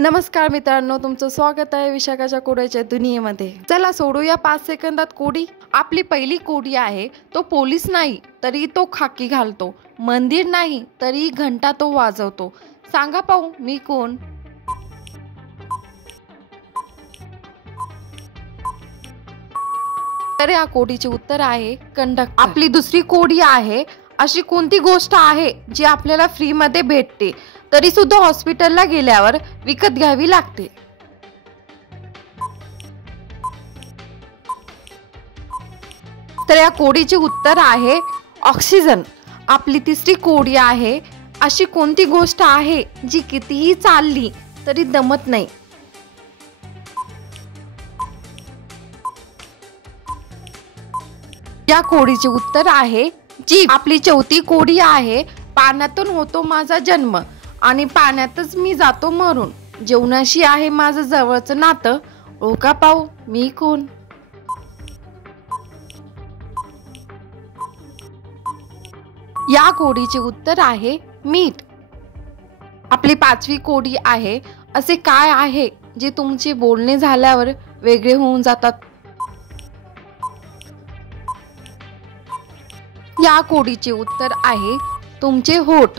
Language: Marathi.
नमस्कार मित्रांनो, तुमचं स्वागत आहे विशाखाच्या कोड्याच्या दुनियेमध्ये। चला सोडूया 5 सेकंदात कोडी। आपली पहिली कोडी आहे, तो पोलीस नाही तरी तो खाकी घालतो, मंदिर नाही तरी घंटा तो वाजवतो। सांगा पाहू मी कोण? तर या कोडीचे उत्तर आहे कंडक्टर। आपली दुसरी कोडी आहे, अशी कोणती गोष्ट आहे जी आपल्याला फ्री मध्ये भेटते तरी सुद्धा हॉस्पिटलला गेल्यावर विकत घ्यावी लागते? तर या कोडीचे उत्तर आहे ऑक्सिजन। आपली तिसरी कोडी आहे, अशी कोणती गोष्ट आहे जी कितीही चालली तरी दमत नाही? या कोडीचे उत्तर आहे जीभ। आपली चौथी कोडी आहे, पाण्यातून होतो माझा जन्म आणि पाण्यातच मी जातो मरून, जेवणाशी आहे माझं जवळचं नातं, ओळखा पाहू मी कोण? या कोडीचे उत्तर आहे मीठ। आपली पाचवी कोडी आहे, असे काय आहे जे तुमचे बोलणे झाल्यावर वेगळे होऊन जातात? या कोडीचे उत्तर आहे तुमचे होठ।